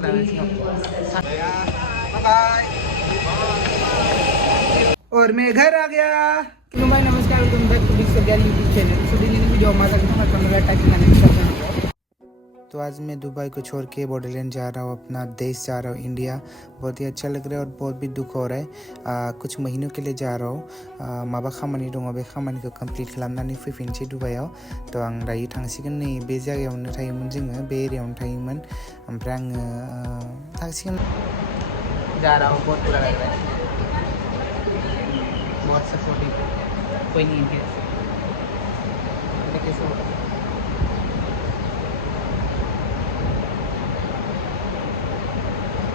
Bye. और मैं घर आ गया। हेलो भाई, नमस्कार, welcome back to Swargiary YouTube channel. So दिन वीडियो हमारा तो आज मैं दुबई को छोड़ के बोडोलैंड जा रहा हूँ, अपना देश जा रहा हूँ, इंडिया। बहुत ही अच्छा लग रहा है और बहुत भी दुख हो रहा है। कुछ महीनों के लिए जा रहा हूँ। माबा खामानि दङ, बे खामानिखौ कमप्लिट खालामनानै फैफिनसै दुबाइयाव। तो आं दायो थांसिगोन। नै बे जायगायावनो थायोमोन जोङो, बे एरियायावनो थायोमोन। ओमफ्राय आङो थांसिगोन। जा रहा हूँ, बहुत बुरा लग रहा है, बहुत सपोर्टिव, कोई नहीं है। कैसे होगा?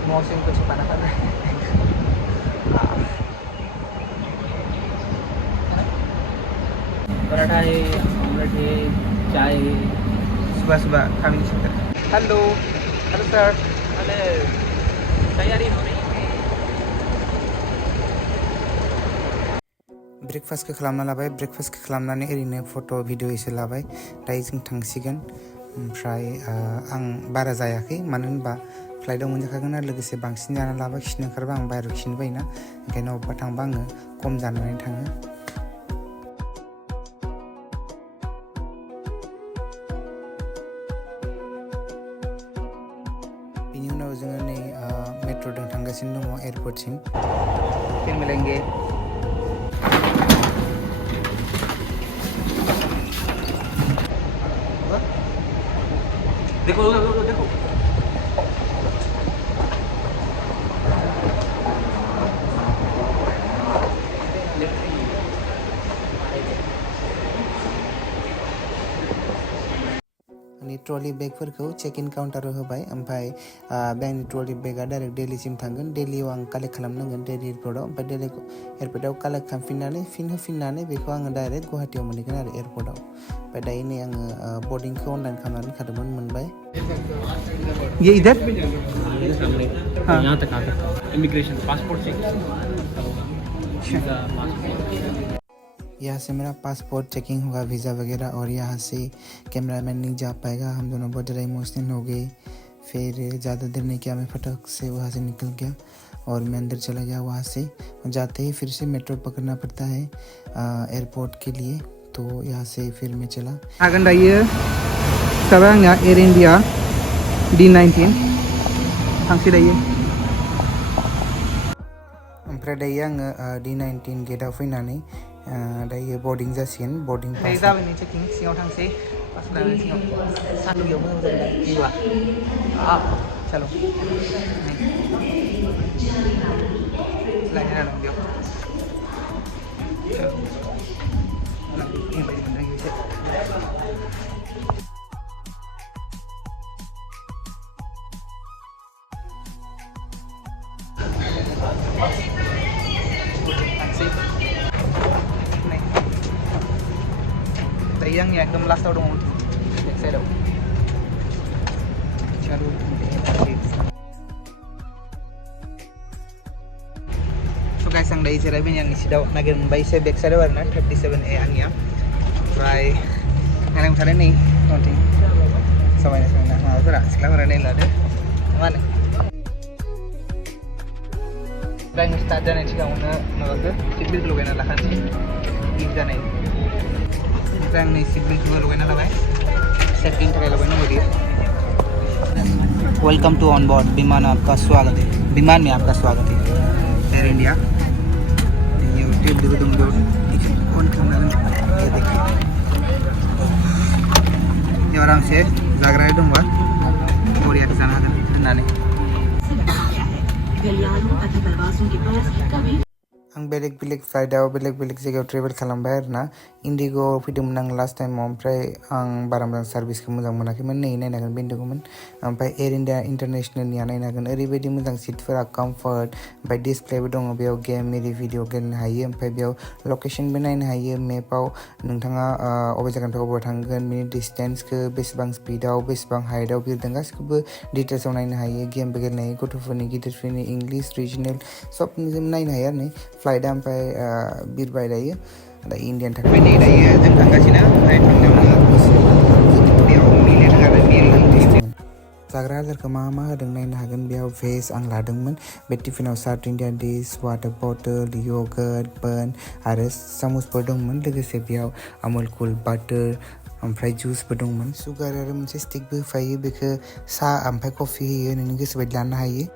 मौसम को छुपाना पड़ रहा है। पराठा है, ऑमलेट है, चाय है, सुबह सुबह खा भी नहीं सकते। Hello hello sir. हेलो, तैयारी हो रही है? ब्रेकफास्ट खालामना लाबाय, ब्रेकफास्ट खालामनानै ओरैनो फट' भिडिअ एसे लाबाय। दायो जों थांसिगोन। ओमफ्राय आं बारा जायाखै, मानो होनबा फ्लाइटआव मोनजाखागोन आरो लोगोसे बांसिन जाना लाबा खिनो ओंखारबा आं बाहेरायाव खिनो बायोना, ओंखायनो अबेबा थांबा आङो खम जानानै थाङो। बिनि उनाव जोङो नै मेट्र'जों थांगासिनो दङ एयारपर्टसिम। फिर मिलेंगे। देखो देखो देखो, ट्रलि बेगफोरखौ चेक इन काउन्टाराव होबाय। ओमफ्राय बे आंनि ट्रलि बेगआ डाइरेक्ट दिल्लीसिम थांगोन। दिल्लीयाव आं कालेक्ट खालामनांगोन दिल्ली एयारपर्टआव। ओमफ्राय दिल्ली एयारपर्टआव कालेक्ट खालामफिननानै फिन होफिननानै बेखौ आङो डाइरेक्ट गुवाहाटीयाव मोनहैगोन आरो एयारपर्टआव। ओमफ्राय दायो नै आङो बर्डिंखौ अनलाइन खालामनानै दोनखादोंमोन, मोनबाय। ये इधर हाँ, यहाँ तक आ सकता हूँ। इमिग्रेशन पासपोर्ट चेक, यहाँ से मेरा पासपोर्ट चेकिंग होगा, वीज़ा वगैरह, और यहाँ से कैमरामैन नहीं जा पाएगा। हम दोनों बहुत ज़्यादा इमोशनल हो गए। फिर ज़्यादा देर नहीं किया, मैं फटक से वहाँ से निकल गया और मैं अंदर चला गया। वहाँ से जाते ही फिर से मेट्रो पकड़ना पड़ता है एयरपोर्ट के लिए। तो यहाँ से फिर मैं चला। आगन दायो sekarang ya Air India D19 थांसै दायो। ओमफ्राय दायो आङो D19 गेटआव फैनानै दायो बर्डिं जासिगोन। बर्डिं पास जाबाय नै चेकिं। सिङाव थांसै, पास लानानै सिङाव। सानदुंयाव मोजां जायोना भिउआ। चलो लाइन दं बेयाव। Tadi yang एकदम लास्टआव दङ, बेक साइडआव। So guys, ang dayo sila bin yang isidaw naging bay sa back side na 37A anya. Try ngalang sana ni konting. Sabay na ha sura sila mara nila de. Mana? Try start jana chika una naga sibil logai na lakan si. Ini jana. Try ni sibil kuma logai na labai. Setting थाखाय लोगों ने बोलिए welcome to on board विमान, आपका स्वागत है। विमान में आपका स्वागत है, एयर इंडिया। ये टिप दे दूँ बोर्ड ऑन करना है। ये देखिए, ये आराम से लग रहा है दूँगा और ये जाना है नाने। आं बेलेग बेलेग फ्लाइटआव बेलेग बेलेग जायगायाव ट्रेभेल खालामबाय आरोना। इन्डिग'आव फैदोंमोन आं लास्ट टाइमाव, ओमफ्राय आं बारा मोजां सार्भिसखौ मोजां मोनाखैमोन। नै नायनांगोन बे इन्डिग'मोन। ओमफ्राय एयार इन्डिया इन्टारनेसनेलनिया नायनांगोन, ओरैबायदि मोजां सिटफोरा कम्फर्ट। ओमफ्राय डिसप्लेबो दङ बेयाव, गेम एरि भिडिअ गेलेनो हायो। ओमफ्राय बेयाव लकेसनबो नायनो हायो मेपाव। नोंथाङा अबे जायगानिफ्राय अबाव थांगोन, बिनि डिसटेन्सखौ, बेसेबां स्पिडआव, बेसेबां हाइटआव बिरदों, गासिखौबो डिटेल्सआव नायनो हायो। गेमबो गेलेनो हायो, गथ'फोरनि गिदिरफोरनि इंलिश रिजनेल सब नायनो हायो आरो नै फ्लाइटआ। ओमफ्राय बिरबाय दायो इन्डियान थाखाय नै दायो जों थांगासिनो। ओमफ्राय थांनायावनो बेयाव मिनिट आरो मिल जाग्रा आदारखौ मा होदों नायनो हागोन बेयाव भेज आं लादोंमोन बे टिफिनाव साउथ इन्डियान डिश वाटार बटल यगर्ट बन आरो सामुसफोर दंमोन लोगोसे बेयाव आमुल कुल बाटार ओमफ्राय जुसबो दंमोन सुगार आरो मोनसे स्टिकबो होफायो बेखौ साहा ओमफ्राय कफि होयो नोंनि गोसो बायदि लानो हायो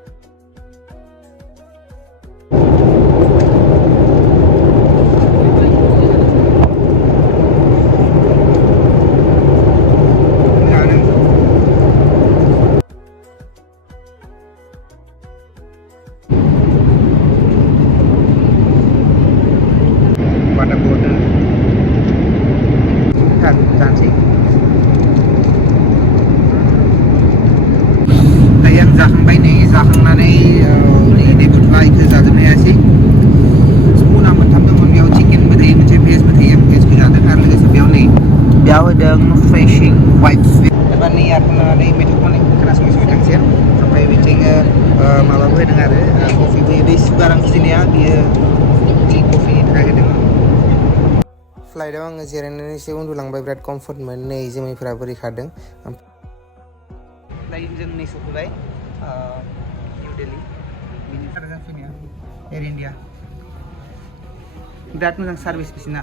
जाखांबाय नै जाखांनानै नै बुथुवा इखौ जाजोबनो हायासै स्पुना मोनथाम दंमोन बेयाव चिकेनबो थायो मोनसे भेजबो थायो आं भेजखौ जादों आरो लोगोसे बेयाव होदों फ्रेशिं वाइप्स एबा नै आरनानै मेथाइ खननाय खोनासंबाय थांसै ओमफ्राय बिथिं माबाबो होदों आरो कफि होयो बै सुगार आं खिथिनाया बियो टि कफिनि थाखाय होदों फ्लाइटआव आङो जिरायनानै एसे उन्दुलांबाय बिराद कम्फर्टमोन नै जोमैफोरा बोरै खारदों जों नै सफैबाय निउ दिल्ली बिनिफ्राय जाफैनाया एयार इन्डिया बिराद मोजां सार्भिस बिसिना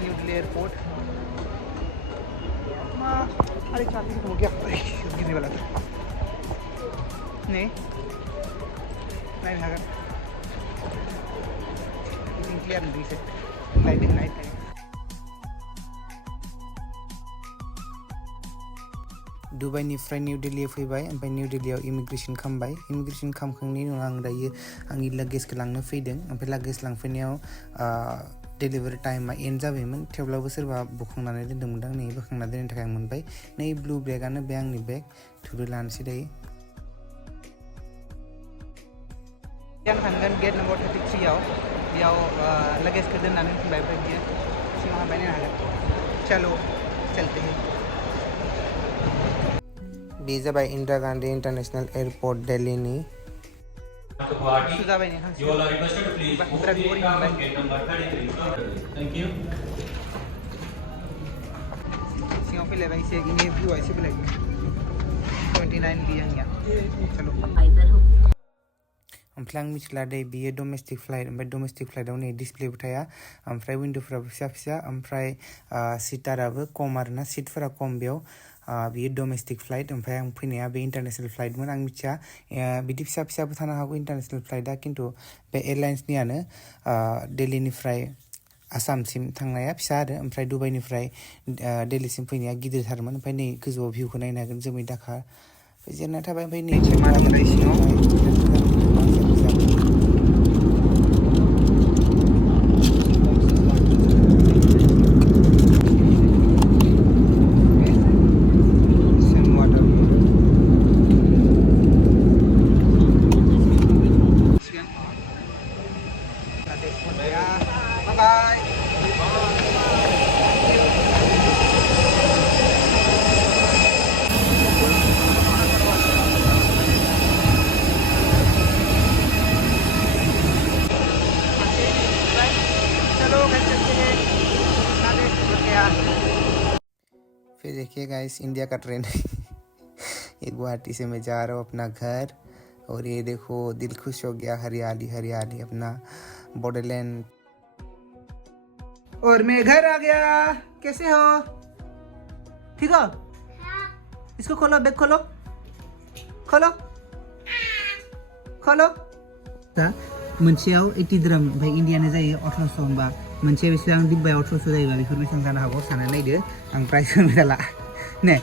निउ दिल्ली एयारपर्ट मा आरे चाबी खत्म हो गया गिरने वाला था नहीं हागन क्लियर नहीं से लाइटिंग नाइट दुबाइनिफ्राय निउ दिल्लीयाव फैबाय ओमफ्राय निउ दिल्लीयाव इमिग्रेसन खालामबाय इमिग्रेसन खालामखांनायनि उनाव आं दायो आंनि लागेजखौ लांनो फैदों ओमफ्राय लागेज लांफैनायाव डेलिभारि टाइमा एन्ड जाबायमोन थेवब्लाबो सोरबा बोखांनानै दोनदोंमोनदां नै बोखांना दोननो थाखाय आं मोनबाय नै ब्लु बेगानो बे आंनि बेग थुदो लानोसै दायो आं थांगोन गेट नम्बर 33 आव बेयाव लागेजखौ दोननानै फैबाय ओमफ्राय बियो सिङाव हाबबाय नायनो हागोन चलो चलते हैं बे जाबाय इन्दिरा गान्धी इन्टारनेशनल एयारपर्ट दिल्लीनि जाबाय ने You all are requested to please move the car from gate number 33. Thank you. सिङाव फैलायबाय एसे इनि भिउआ एसे बेलेग 29 बि आंनिया चलो ओमफ्राय आं मिथिला दे बियो डमेस्टिक फ्लाइट ओमफ्राय डमेस्टिक फ्लाइटआव नै डिसप्लेबो थाया ओमफ्राय विन्ड'फोराबो फिसा फिसा ओमफ्राय सिटाराबो खम आरोना सिटफोरा खम बेयाव बियो डमेस्टिक फ्लाइट ओमफ्राय आं फैनाया बे इन्टारनेसनेल फ्लाइटमोन आं मिथिया बिदि फिसा फिसाबो थानो हागौ इन्टारनेसनेल फ्लाइटआ खिन्थु बे एयारलाइन्सनियानो दिल्लीनिफ्राय आसामसिम थांनाया फिसा आरो ओमफ्राय दुबाइनिफ्राय दिल्लीसिम फैनाया गिदिरथारमोन ओमफ्राय नै गोजौआव भिउखौ नायनो हागोन जोमै दाखा जिरायना थाबाय ओमफ्राय नै सिङाव फिर देखिए गाइस इंडिया का ट्रेन ये गुवाहाटी से मैं जा रहा हूँ अपना घर और ये देखो दिल खुश हो गया हरियाली हरियाली अपना बोडोलैंड और मैं घर आ गया कैसे हो ठीक हो इसको खोलो बैग खोलो खोलो खोलो मोनसेयाव 80 दिराम ओमफ्राय इन्डियानो जायो 1800 होनबा मोनसे बेसेबां दिब्बायाव 1800 जायोबा बेफोर बेसेबां जानो हागौ सानना नायदो आं प्राइस होनो जाला ने